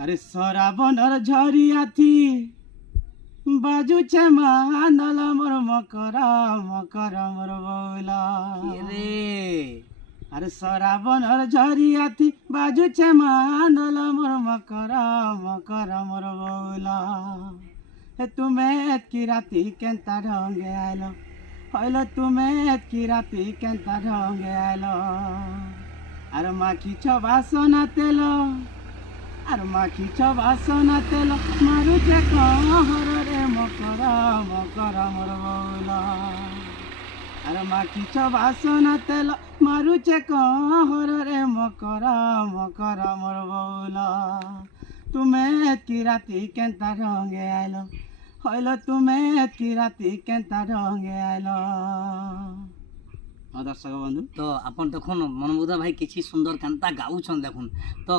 আরে সরাবনর ঝরিয়াথি বাজুছে মান্দল মোর মকর মকর মোর বৌলা রে আরে সরাবনর ঝরিয়াথি বাজুছে মান্দল মোর মকর মকর মোর বৌলা হে তুমি এতকি রাতি কেনতা রঙে আইলো হইল তুমি এতকি রাতি কেনতা রঙে আইলো আর মাখিছ বাসনা তেল আর মাখিছ বাসনা তেল মারুছে কহরে মকর মকর মোর বৌলা আর মাখিছ বাসনা তেল মারুছে কহরে মকর মকর মোর বৌলা তুমি এতকি রাতি কেনতা রঙে আইলো হইল তুমি এতকি রাতি কেনতা রঙে আইলো। দর্শক বন্ধু তো আপন দেখুন মনমুগ্ধ ভাই কিছু সুন্দর কান্তা গাউছন দেখুন। তো